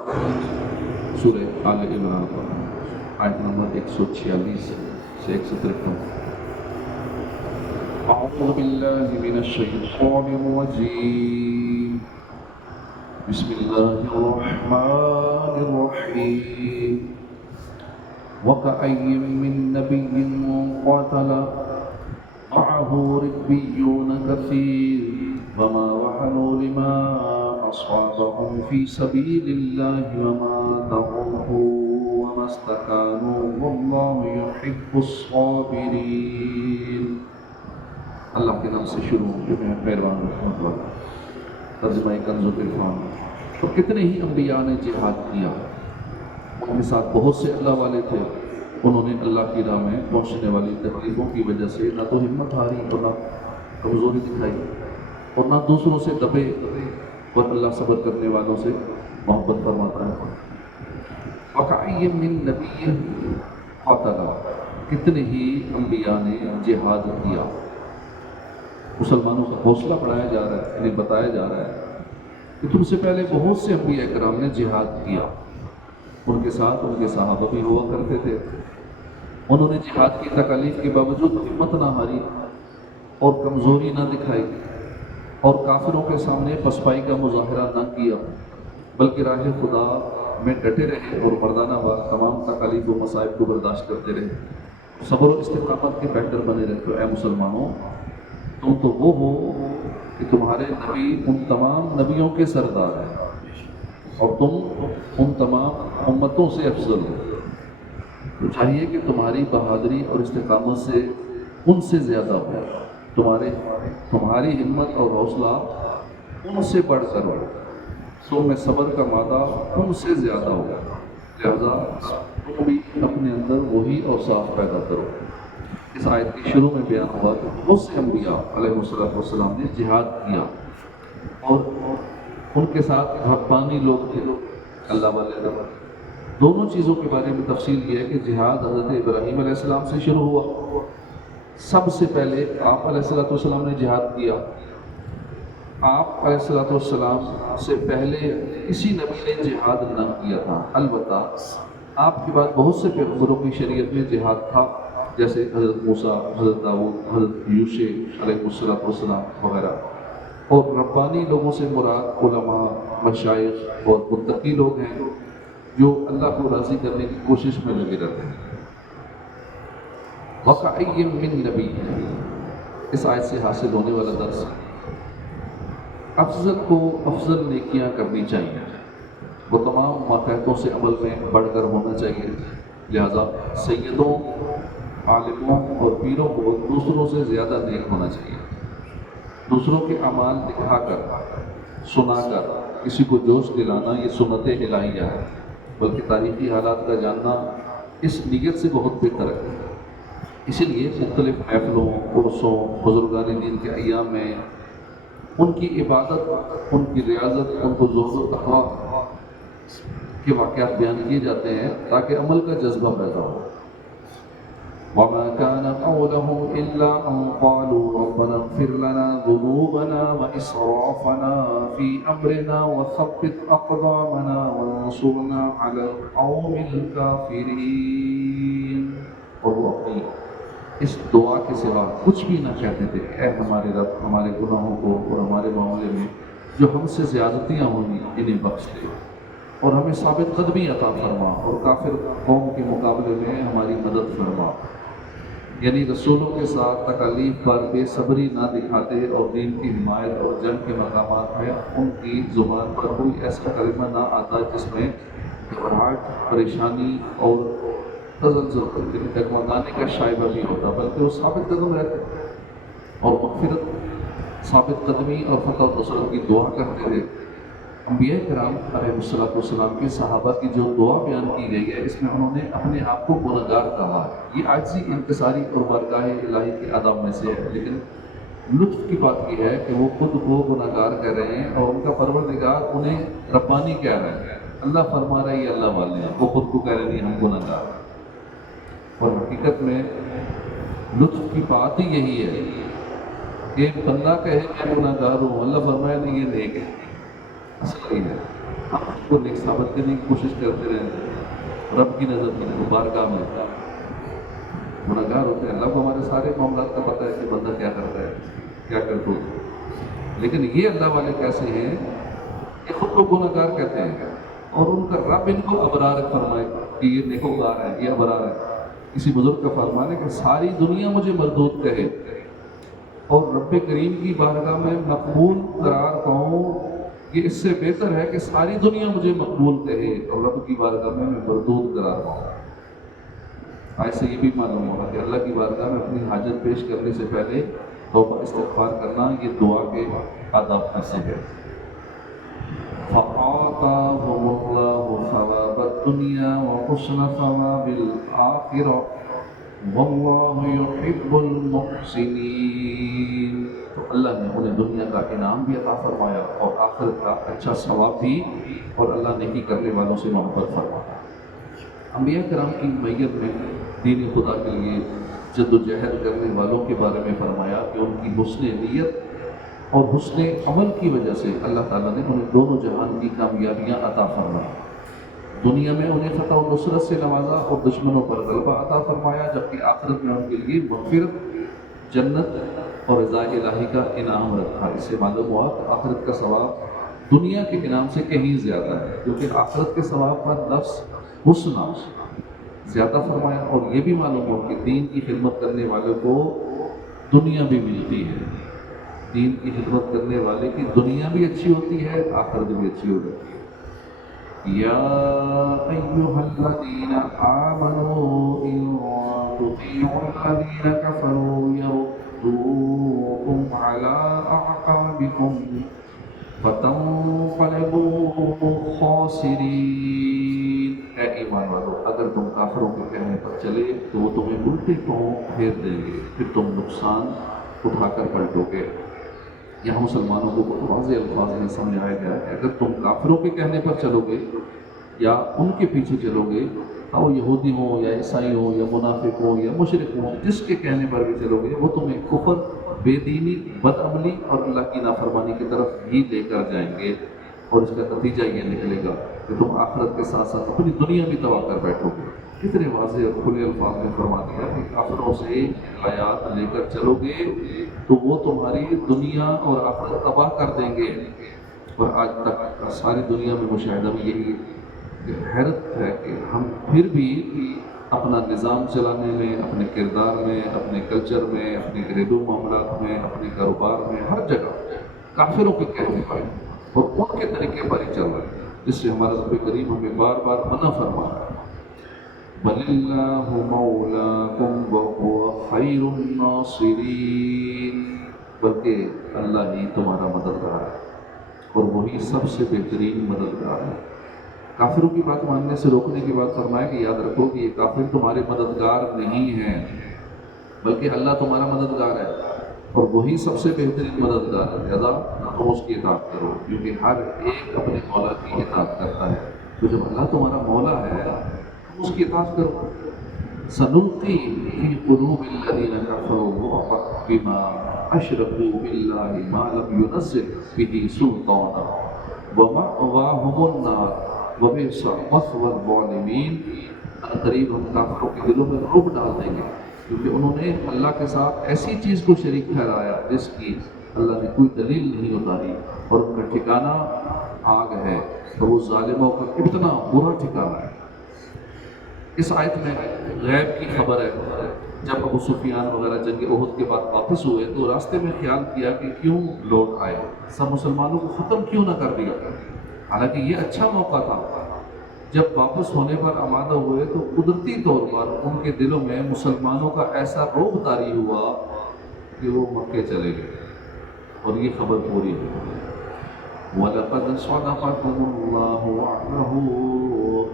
سورہ آل عمران آیت نمبر 146 سے 153۔ اعوذ باللہ من الشیطان الرجیم، بسم اللہ الرحمن الرحیم۔ وَكَأَيٍّ مِّن نَّبِيٍّ قَاتَلَ مَعَهُ رِبِّيُّونَ كَثِيرٌ وَمَا وَهَنُوا لِمَا أَصَابَهُمْ فِي سَبِيلِ اللَّهِ وَمَا ضَعُفُوا وَمَا اسْتَكَانُوا وَاللَّهُ يُحِبُّ الصَّابِرِينَ۔ اللہ کے نام سے شروع جو ہے مہربان رحمت اللہ۔ ترجمہ کنز العرفان۔ تو کتنے ہی انبیاء نے جہاد کیا، ان کے ساتھ بہت سے اللہ والے تھے، انہوں نے اللہ کی راہ میں پہنچنے والی تکلیفوں کی وجہ سے نہ تو ہمت ہاری اور نہ کمزوری دکھائی اور نہ دوسروں سے دبے، اور اللہ صبر کرنے والوں سے محبت فرماتا ہے۔ وَكَأَيٍّ مِّن نَّبِيٍّ قَاتَلَ، کتنے ہی انبیاء نے جہاد کیا۔ مسلمانوں کا حوصلہ بڑھایا جا رہا ہے، انہیں بتایا جا رہا ہے کہ تم سے پہلے بہت سے انبیاء کرام نے جہاد کیا، ان کے ساتھ ان کے صحابہ بھی ہوا کرتے تھے، انہوں نے جہاد کی تکالیف کے باوجود ہمت نہ ہاری اور کمزوری نہ دکھائی اور کافروں کے سامنے پسپائی کا مظاہرہ نہ کیا، بلکہ راہ خدا میں ڈٹے رہے اور مردانہ وار تمام تکالیف و مصائب کو برداشت کرتے رہے، صبر و استقامت کے بہتر بنے رہے۔ تو اے مسلمانوں، تم تو وہ ہو کہ تمہارے نبی ان تمام نبیوں کے سردار ہیں اور تم ان تمام امتوں سے افضل ہو، تو چاہیے کہ تمہاری بہادری اور استقامت سے ان سے زیادہ ہو، تمہاری ہمت اور حوصلہ ان سے بڑھ کر ہو، تم میں صبر کا مادہ ان سے زیادہ ہو، لہذا تم بھی اپنے اندر وہی اوصاف پیدا کرو۔ اس آیت کے شروع میں بیان ہوا کہ بہت سے انبیاء علیہ السلام نے جہاد کیا اور ان کے ساتھ ربانی لوگ تھے، اللہ والے تھے۔ دونوں چیزوں کے بارے میں تفصیل یہ ہے کہ جہاد حضرت ابراہیم علیہ السلام سے شروع ہوا، سب سے پہلے آپ علیہ السلام نے جہاد کیا۔ آپ علیہ السلام سے پہلے کسی نبی نے جہاد نہ کیا تھا، البتہ آپ کے بعد بہت سے پیغمبروں کی شریعت میں جہاد تھا، جیسے حضرت موسیٰ، حضرت داؤد، حضرت یوشع علیہ السلام وغیرہ۔ اور ربانی لوگوں سے مراد علماء، مشائخ اور متقی لوگ ہیں جو اللہ کو راضی کرنے کی کوشش میں لگے رہتے ہیں۔ وَكَأَيٍّ مِّن نَّبِيٍّ، اس آیت سے حاصل ہونے والا درس، افضل کو افضل نیکیاں کرنی چاہیے، وہ تمام ماتحتوں سے عمل میں بڑھ کر ہونا چاہیے، لہذا سیدوں، عالموں اور پیروں کو دوسروں سے زیادہ نیک ہونا چاہیے۔ دوسروں کے اعمال دکھا کر، سنا کر کسی کو جوش دلانا یہ سنت الہیہ ہے، بلکہ تاریخی حالات کا جاننا اس نیت سے بہت بہتر ہے۔ اسی لیے مختلف محفلوں، عرسوں، بزرگان دین کے ایام میں ان کی عبادت، ان کی ریاضت، ان کو زہد و تقویٰ کے واقعات بیان کیے جاتے ہیں تاکہ عمل کا جذبہ پیدا ہو۔ وَمَا كَانَ قَوْلَهُمْ إِلَّا أَن قَالُوا رَبَّنَا اغْفِرْ لَنَا ذُنُوبَنَا وَإِسْرَافَنَا فِي أَمْرِنَا وَثَبِّتْ أَقْدَامَنَا وَانصُرْنَا عَلَى الْقَوْمِ الْكَافِرِينَ۔ اور وہ اپنی اس دعا کے سوا کچھ بھی نہ کہتے تھے کہ اے ہمارے رب، ہمارے گناہوں کو اور ہمارے معاملے میں جو ہم سے زیادتیاں ہونی انہیں بخش دے اور ہمیں ثابت قدمی عطا فرما اور کافر قوم کے مقابلے میں ہماری مدد فرما۔ یعنی رسولوں کے ساتھ تکالیف پر بے صبری نہ دکھاتے اور دین کی حمایت اور جنگ کے مقامات میں ان کی زبان پر کوئی ایسا کلمہ نہ آتا جس میں گھبراہٹ، پریشانی اور تزلزل ڈگمگانے کا شائبہ بھی ہوتا، بلکہ وہ ثابت قدم رہتے اور مغفرت، ثابت قدمی اور فتح و نصرت کی دعا کرتے تھے۔ انبیاء کرام علیہ السلام کے صحابہ کی جو دعا بیان کی گئی ہے، اس میں انہوں نے اپنے آپ کو گنہگار کہا۔ یہ عاجزی، انکساری اور بارگاہ الہی کے ادب میں سے ہے، لیکن لطف کی بات یہ ہے کہ وہ خود کو گنہگار کہہ رہے ہیں اور ان کا پروردگار انہیں ربانی کہہ رہے ہیں۔ اللہ فرما رہا ہے یہ اللہ والے ہیں، وہ خود کو کہہ رہے ہیں ہم گنہگار ہیں۔ اور حقیقت میں لطف کی بات ہی یہی ہے کہ بندہ کہے میں گنہگار ہوں، اللہ فرمائے نہیں یہ نیک ہے، اصل یہ ہے۔ ہم خود کو نیک ثابت کرنے کی کوشش کرتے رہیں رب کی نظر میں بارگاہ میں گناہگار ہوتے ہیں. اللہ کو ہمارے سارے معاملات کا پتہ ہے کہ بندہ کیا کرتا ہے کیا کرتا ہے. لیکن یہ اللہ والے کیسے ہیں کہ خود کو گناہگار کہتے ہیں اور ان کا رب ان کو ابرار فرمائے کہ یہ نیکوکار ہے یہ ابرار ہے. کسی بزرگ کا فرمان ہے کہ ساری دنیا مجھے مردود کہے اور رب کریم کی بارگاہ میں مقبول قرار پاؤں، یہ اس سے بہتر ہے کہ ساری دنیا مجھے مقبول کہے اور رب کی بارگاہ میں مردود قرار پاؤں. آج سے یہ بھی معلوم ہوگا کہ اللہ کی بارگاہ میں اپنی حاجت پیش کرنے سے پہلے توبہ استغفار کرنا یہ دعا کے آداب میں سے ہے. فَآتَاهُمُ اللَّهُ ثَوَابَ الدُّنْيَا وَحُسْنَ ثَوَابِ الْآخِرَةِ وَاللَّهُ يُحِبُّ الْمُحْسِنِينَ. تو اللہ نے انہیں دنیا کا انعام بھی عطا فرمایا اور آخرت کا اچھا ثواب بھی، اور اللہ نیکی کرنے والوں سے محبت فرمایا. انبیاء کرام کی میت میں دین خدا کے لیے جد و جہد کرنے والوں کے بارے میں فرمایا کہ ان کی حسن نیت اور حسن عمل کی وجہ سے اللہ تعالیٰ نے انہیں دونوں جہان کی کامیابیاں عطا فرمائی. دنیا میں انہیں فتح و نصرت سے نوازا اور دشمنوں پر غلبہ عطا فرمایا، جبکہ آخرت میں ان کے لیے مغفرت، جنت اور رضا الہی کا انعام رکھا. اس سے معلوم ہوا کہ آخرت کا ثواب دنیا کے انعام سے کہیں زیادہ ہے، کیونکہ آخرت کے ثواب پر لفظ حسنہ زیادہ فرمایا. اور یہ بھی معلوم ہو کہ دین کی خدمت کرنے والے کو دنیا بھی ملتی ہے. دین کی خدمت کرنے والے کی دنیا بھی اچھی ہوتی ہے، آخرت بھی اچھی ہو جاتی ہے. یا ایھا الذین آمنوا ان تطیعوا الذین کفروا یردوکم علی اعقابکم فتنقلبوا خاسرین. اے ایمان والو، اگر تم کافروں کے کہنے پر چلے تو وہ تمہیں الٹے پاؤں پھیر دیں گے، پھر تم نقصان اٹھا کر پلٹو گے. یہاں مسلمانوں کو بہت واضح الفاظ میں سمجھایا گیا ہے. اگر تم کافروں کے کہنے پر چلو گے یا ان کے پیچھے چلو گے، وہ یہودی ہوں یا عیسائی ہوں یا منافق ہوں یا مشرک ہوں، جس کے کہنے پر بھی چلو گے وہ تمہیں کفر، بے دینی، بدعملی اور اللہ کی نافرمانی کی طرف ہی لے کر جائیں گے. اور اس کا نتیجہ یہ نکلے گا کہ تم آخرت کے ساتھ ساتھ اپنی دنیا بھی تباہ کر بیٹھو گے. کتنے واضح اور کھلے الفاظ میں فرما دیا کہ کافروں سے آیات لے کر چلو گے تو وہ تمہاری دنیا اور آخرت تباہ کر دیں گے. اور آج تک ساری دنیا میں مشاہدہ میں یہی حیرت ہے کہ ہم پھر بھی اپنا نظام چلانے میں، اپنے کردار میں، اپنے کلچر میں، اپنے گھریلو معاملات میں، اپنے کاروبار میں، ہر جگہ کافروں کے کہنے پر اور ان کے طریقے پر ہی چل رہے ہیں، جس سے ہمارا رب کریم ہمیں بار بار منع فرما رہا ہے. بَلِ اللَّهُ مَوْلَاكُمْ وَهُوَ خَيْرُ النَّاصِرِينَ. بلکہ اللہ ہی تمہارا مددگار ہے اور وہی سب سے بہترین مددگار ہے. کافروں کی بات ماننے سے روکنے کے بعد فرمایا کہ یاد رکھو کہ یہ کافر تمہارے مددگار نہیں ہیں، بلکہ اللہ تمہارا مددگار ہے اور وہی سب سے بہترین مددگار ہے. لہذا تم اس کی اطاعت کرو، کیونکہ ہر ایک اپنے مولا کی اطاعت کرتا ہے. تو جب اللہ تمہارا مولا ہے تم اس کی اطاعت کرو. سَنُلْقِي فِي قُلُوبِ الَّذِينَ كَفَرُوا الرُّعْبَ بِمَا أَشْرَكُوا بِاللَّهِ مَا لَمْ يُنَزِّلْ بِهِ سُلْطَانًا وَمَأْوَاهُمُ النَّارُ وَبِئْسَ مَثْوَى الظَّالِمِينَ. قریب ہم کافروں کے دلوں میں رعب ڈال دیں گے، کیونکہ انہوں نے اللہ کے ساتھ ایسی چیز کو شریک ٹھہرایا جس کی اللہ نے کوئی دلیل نہیں اتاری، اور ان کا ٹھکانہ آگ ہے اور وہ ظالموں کا اتنا برا ٹھکانہ ہے. اس آیت میں غیب کی خبر ہے. جب ابو سفیان وغیرہ جنگ احد کے بعد واپس ہوئے تو راستے میں خیال کیا کہ کیوں لوٹ آئے، سب مسلمانوں کو ختم کیوں نہ کر دیا. حالانکہ یہ اچھا موقع تھا. جب واپس ہونے پر آمادہ ہوئے تو قدرتی طور پر ان کے دلوں میں مسلمانوں کا ایسا رعب طاری ہوا کہ وہ مکے چلے گئے، اور یہ خبر پوری ہے. وَلَقَدْ صَدَقَكُمُ اللَّهُ وَعْدَهُ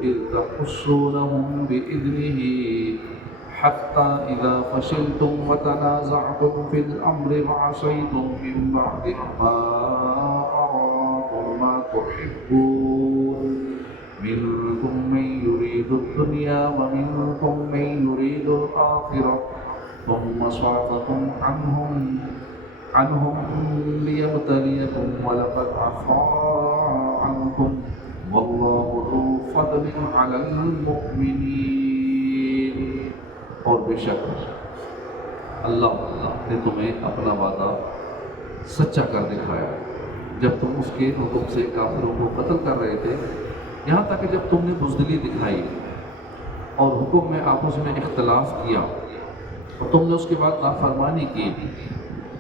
إِذْ تَحُسُّونَهُم بِإِذْنِهِ حَتَّى إِذَا فَشِلْتُمْ وَتَنَازَعْتُمْ فِي الْأَمْرِ وَعَصَيْتُمْ مِن بَعْدِ مَا أَرَاكُم مَّا تُحِبُّونَ مِنكُم مَّن يُرِيدُ الدُّنْيَا وَمِنكُم مَّن يُرِيدُ الْآخِرَةَ ثُمَّ صَرَفَكُمْ عنهم ليبتليكم ولقد عفا عنكم فَأَغْلِقْ عَلَى الْمُؤْمِنِينَ، اور بے شک اللہ نے تمہیں اپنا وعدہ سچا کر دکھایا جب تم اس کے حکم سے کافروں کو قتل کر رہے تھے، یہاں تک کہ جب تم نے بزدلی دکھائی اور حکم میں آپس میں اختلاف کیا اور تم نے اس کے بعد نافرمانی کی،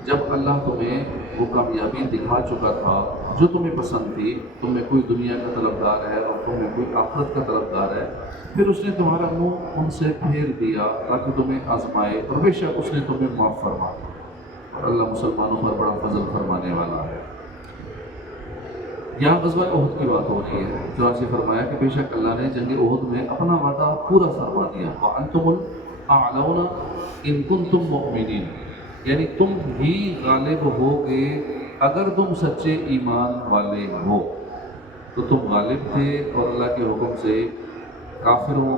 جب اللہ تمہیں وہ کامیابی دکھا چکا تھا جو تمہیں پسند تھی، تم میں کوئی دنیا کا طلبگار ہے اور تم میں کوئی آخرت کا طلبگار ہے، پھر اس نے تمہارا منہ ان سے پھیر دیا تاکہ تمہیں آزمائے، اور بے شک اس نے تمہیں معاف فرما دیا، اور اللہ مسلمانوں پر بڑا فضل فرمانے والا ہے۔ یہاں غزوہ احد کی بات ہو رہی ہے، چنانچہ فرمایا کہ بے شک اللہ نے جنگ احد میں اپنا وعدہ پورا فرما دیا، وَأَنْتُمُ الْأَعْلَوْنَ إِن كُنتُم مُؤْمِنِينَ، یعنی تم ہی غالب ہوگے اگر تم سچے ایمان والے ہو۔ تو تم غالب تھے اور اللہ کے حکم سے کافروں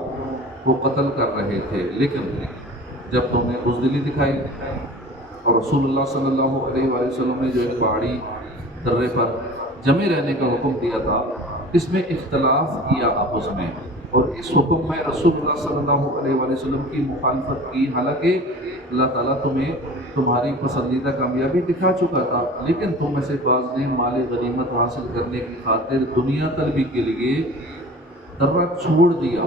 کو قتل کر رہے تھے، لیکن جب تم نے بزدلی دکھائی اور رسول اللہ صلی اللہ علیہ وآلہ وسلم نے جو ایک پہاڑی درے پر جمع رہنے کا حکم دیا تھا، اس میں اختلاف کیا آپس میں، اور اس حکم میں رسول اللہ صلی اللہ علیہ وآلہ وسلم کی مخالفت کی، حالانکہ اللہ تعالیٰ تمہیں تمہاری پسندیدہ کامیابی دکھا چکا تھا، لیکن تم میں سے بعض نے مال غنیمت حاصل کرنے کی خاطر دنیا طلبی کے لیے درہ چھوڑ دیا،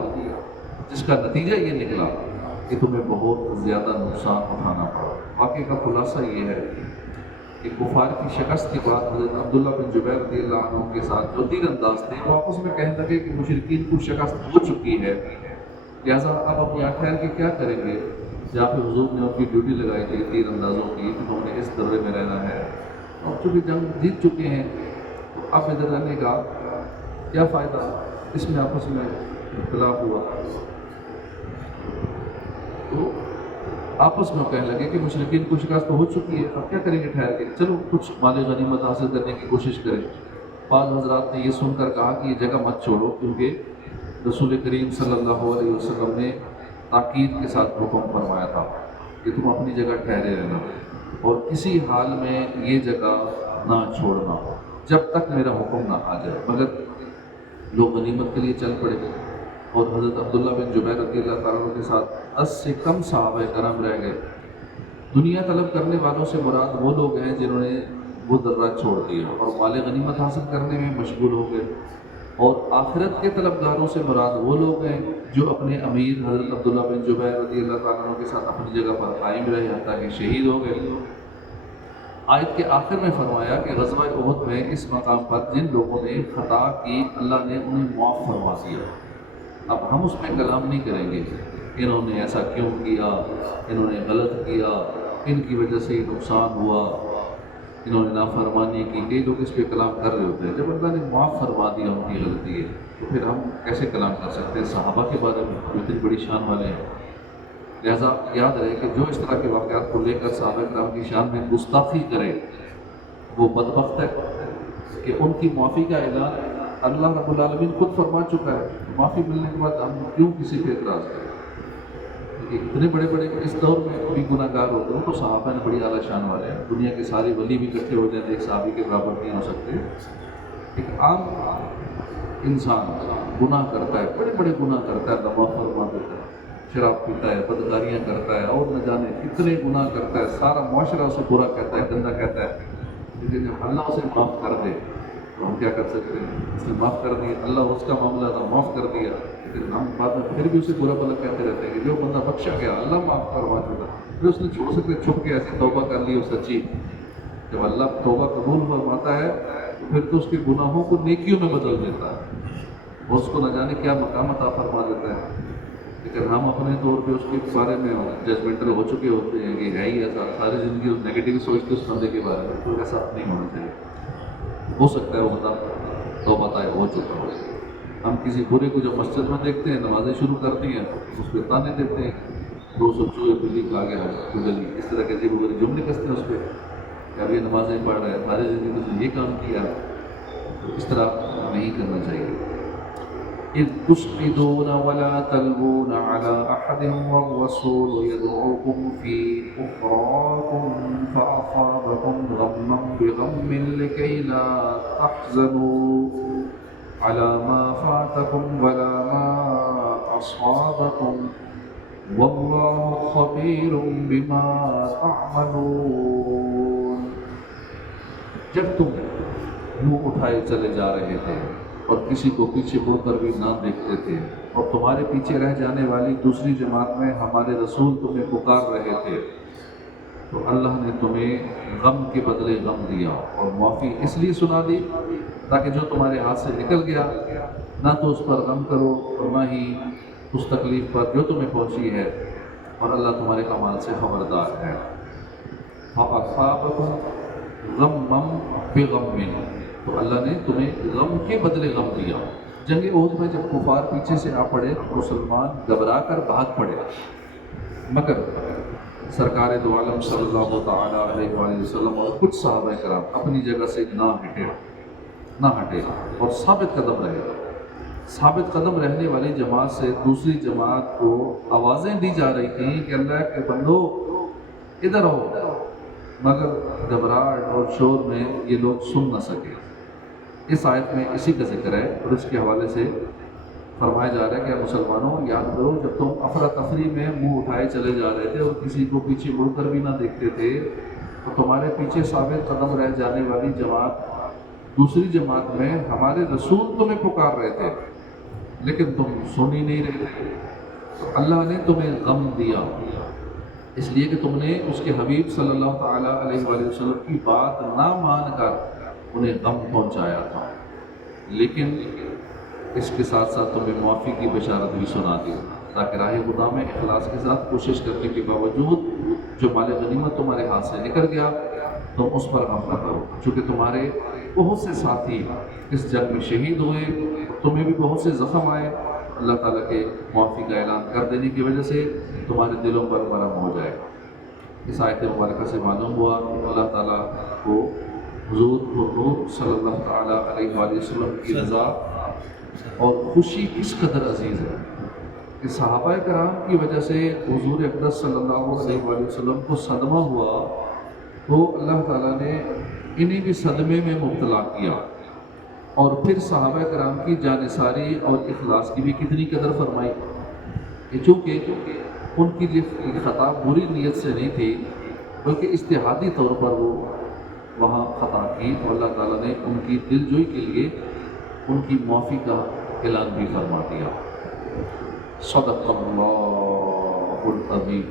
جس کا نتیجہ یہ نکلا کہ تمہیں بہت زیادہ نقصان اٹھانا پڑا۔ واقعے کا خلاصہ یہ ہے کہ کفار کی شکست کے بعد حضرت عبداللہ بن جبیر رضی اللہ عنہ کے ساتھ جو تیر انداز تھے وہ آپس میں کہنے لگے کہ مشرکین کو شکست ہو چکی ہے، لہٰذا اب اپنی یہاں ٹھہر کے کیا کریں گے؟ جہاں پہ حضور نے ان کی ڈیوٹی لگائی تھی تیر اندازوں کی کہ تم نے اس درے میں رہنا ہے، اور چونکہ جنگ جیت چکے ہیں تو اب ادھر رہنے کا کیا فائدہ؟ اس میں آپس میں اختلاف ہوا، تو آپس میں کہنے لگے کہ مشرکین کو شکست تو ہو چکی ہے، اب کیا کریں گے ٹھہر کے، چلو کچھ مال غنیمت حاصل کرنے کی کوشش کریں۔ بعض حضرات نے یہ سن کر کہا کہ یہ جگہ مت چھوڑو، کیونکہ رسول کریم صلی اللہ علیہ وسلم نے تاکید کے ساتھ حکم فرمایا تھا کہ تم اپنی جگہ ٹھہرے رہنا اور کسی حال میں یہ جگہ نہ چھوڑنا جب تک میرا حکم نہ آ جائے، مگر لوگ غنیمت کے لیے چل پڑے، اور حضرت عبداللہ بن جبیر رضی اللہ تعالیٰ عنہ کے ساتھ 10 سے کم صحابہ کرام رہ گئے۔ دنیا طلب کرنے والوں سے مراد وہ لوگ ہیں جنہوں نے وہ درہ چھوڑ دیا اور مال غنیمت حاصل کرنے میں مشغول ہو گئے، اور آخرت کے طلبگاروں سے مراد وہ لوگ ہیں جو اپنے امیر حضرت عبداللہ بن جبیر رضی اللہ تعالیٰ عنہ کے ساتھ اپنی جگہ پر قائم رہے حتیٰ کہ شہید ہو گئے۔ آیت کے آخر میں فرمایا کہ غزوہ احد میں اس مقام پر جن لوگوں نے خطا کی اللہ نے انہیں معاف فرما دیا۔ اب ہم اس میں کلام نہیں کریں گے انہوں نے ایسا کیوں کیا، انہوں نے غلط کیا، ان کی وجہ سے یہ نقصان ہوا، انہوں نے نافرمانی کی، کئی لوگ اس پہ کلام کر رہے ہوتے ہیں۔ جب اللہ نے معاف فرما دیا ان کی غلطی ہے تو پھر ہم کیسے کلام کر سکتے ہیں صحابہ کے بارے میں جو اتنی بڑی شان والے ہیں؟ لہٰذا یاد رہے کہ جو اس طرح کے واقعات کو لے کر صحابہ کرام کی شان میں گستاخی کرے وہ بدبخت ہے کہ ان کی معافی کا اعلان اللہ رب العالمین خود فرما چکا ہے، معافی ملنے کے بعد ہم کیوں کسی پہ اعتراض کریں؟ اتنے بڑے بڑے اس دور میں بھی گناہ گار ہوتے ہیں تو صحابہ نے بڑی اعلیٰ شان والے ہیں، دنیا کے سارے ولی بھی اکٹھے ہو جائیں ایک صحابی کے برابر نہیں ہو سکتے۔ ایک عام انسان گناہ کرتا ہے، بڑے بڑے گناہ کرتا ہے، اللہ معاف فرما دیتا ہے، شراب پیتا ہے، بدکاریاں کرتا ہے، اور نہ جانے کتنے گناہ کرتا ہے، سارا معاشرہ اسے برا کہتا ہے، گندا کہتا ہے، لیکن جب اللہ اسے معاف کر دے تو ہم کیا کر سکتے ہیں؟ اس نے معاف کر دیا، اللہ اس کا معاملہ تھا معاف کر دیا، لیکن ہم بعد میں پھر بھی اسے برا بھلا کہتے رہتے ہیں کہ جو بندہ بخشا گیا اللہ معاف کروا چکا، پھر اس نے چھوڑ سکتے چھپ کے ایسی توبہ کر لی اور سچی، جب اللہ توبہ قبول فرماتا ہے تو پھر تو اس کے گناہوں کو نیکیوں میں بدل دیتا ہے اور اس کو نہ جانے کیا مقام عطا فرما دیتا ہے۔ لیکن ہم اپنے طور پہ اس کے بارے میں ججمنٹل ہو چکے ہوتے ہیں کہ ہے ہی ایسا، ساری زندگی نیگیٹو سوچتے اس بندے کے بارے میں، تو ایسا نہیں ہونا چاہیے۔ ہو سکتا ہے وہ بندہ توبہ طائب ہو چکا ہو۔ ہم کسی برے کو جب مسجد میں دیکھتے ہیں نمازیں شروع کرتی ہیں اس پہ تانے دیتے ہیں، 200 چوہے بلی کھا گیا گلی، اس طرح کے عجیب غریب جملے کستے ہیں اس پہ کہ اب یہ نمازیں پڑھ رہے ہیں، ساری زندگی اس نے یہ کام کیا، اس طرح نہیں کرنا چاہیے۔ إذ تُصْعِدُونَ وَلَا تَلْوُونَ عَلَىٰ أَحَدٍ وَالرَّسُولُ يَدْعُوكُمْ فِي أُخْرَاكُمْ فَأَصَابَكُمْ غَمًّا بِغَمٍّ لِكَيْ لَا تَحْزَنُوا على ما فاتكم ولا ما أصابكم والله خبير بما تعملون. جب تم منہ اٹھائے چلے جا رہے تھے اور کسی کو پیچھے مڑ کر بھی نہ دیکھتے تھے اور تمہارے پیچھے رہ جانے والی دوسری جماعت میں ہمارے رسول تمہیں پکار رہے تھے، تو اللہ نے تمہیں غم کے بدلے غم دیا اور معافی اس لیے سنا دی تاکہ جو تمہارے ہاتھ سے نکل گیا نہ تو اس پر غم کرو اور نہ ہی اس تکلیف پر جو تمہیں پہنچی ہے، اور اللہ تمہارے کمال سے خبردار ہے. فَأَصَابَكُمْ غَمًّا بِغَمٍّ، تو اللہ نے تمہیں غم کے بدلے غم دیا. جنگ احد میں جب کفار پیچھے سے آ پڑے تو مسلمان گھبرا کر بھاگ پڑے، مگر سرکار دو عالم صلی اللہ تعالی علیہ وآلہ وسلم اور کچھ صحابہ کرام اپنی جگہ سے نہ ہٹے اور ثابت قدم رہے. ثابت قدم رہنے والی جماعت سے دوسری جماعت کو آوازیں دی جا رہی تھیں کہ اللہ کے بندو ادھر ہو، مگر گھبراہٹ اور شور میں یہ لوگ سن نہ سکے. اس آیت میں اسی کا ذکر ہے اور اس کے حوالے سے فرمایا جا رہا ہے کہ مسلمانوں یاد کرو جب تم افراتفری میں منہ اٹھائے چلے جا رہے تھے اور کسی کو پیچھے مڑ کر بھی نہ دیکھتے تھے، تو تمہارے پیچھے ثابت قدم رہ جانے والی جماعت دوسری جماعت میں ہمارے رسول تمہیں پکار رہے تھے لیکن تم سن ہی نہیں رہے تھے. اللہ نے تمہیں غم دیا اس لیے کہ تم نے اس کے حبیب صلی اللہ تعالیٰ علیہ وآلہ وسلم کی بات نہ مان کر انہیں غم پہنچایا تھا، لیکن اس کے ساتھ ساتھ تمہیں معافی کی بشارت بھی سنا دی تاکہ راہ خدا میں اخلاص کے ساتھ کوشش کرنے کے باوجود جو مال غنیمت تمہارے ہاتھ سے نکل گیا تم اس پر غم نہ کرو، چونکہ تمہارے بہت سے ساتھی اس جنگ میں شہید ہوئے، تمہیں بھی بہت سے زخم آئے. اللہ تعالیٰ کے معافی کا اعلان کر دینے کی وجہ سے تمہارے دلوں پر مرہم ہو جائے. اس آیت مبارکہ سے معلوم ہوا اللہ تعالیٰ کو حضور صلی اللہ تعالیٰ علیہ وآلہ وسلم کی رضا اور خوشی کس قدر عزیز ہے کہ صحابہ کرام کی وجہ سے حضور اقدس صلی اللہ علیہ وآلہ وسلم کو صدمہ ہوا تو اللہ تعالیٰ نے انہیں بھی صدمے میں مبتلا کیا، اور پھر صحابہ کرام کی جانثاری اور اخلاص کی بھی کتنی قدر فرمائی کہ چونکہ ان کی جو خطا بری نیت سے نہیں تھی بلکہ اجتہادی طور پر وہ وہاں خطا کی، اور اللہ تعالیٰ نے ان کی دل جوئی کے لیے ان کی معافی کا اعلان بھی فرما دیا. صدق اللہ العظیم.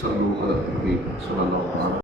صلو علی النبی صلی اللہ علیہ وسلم.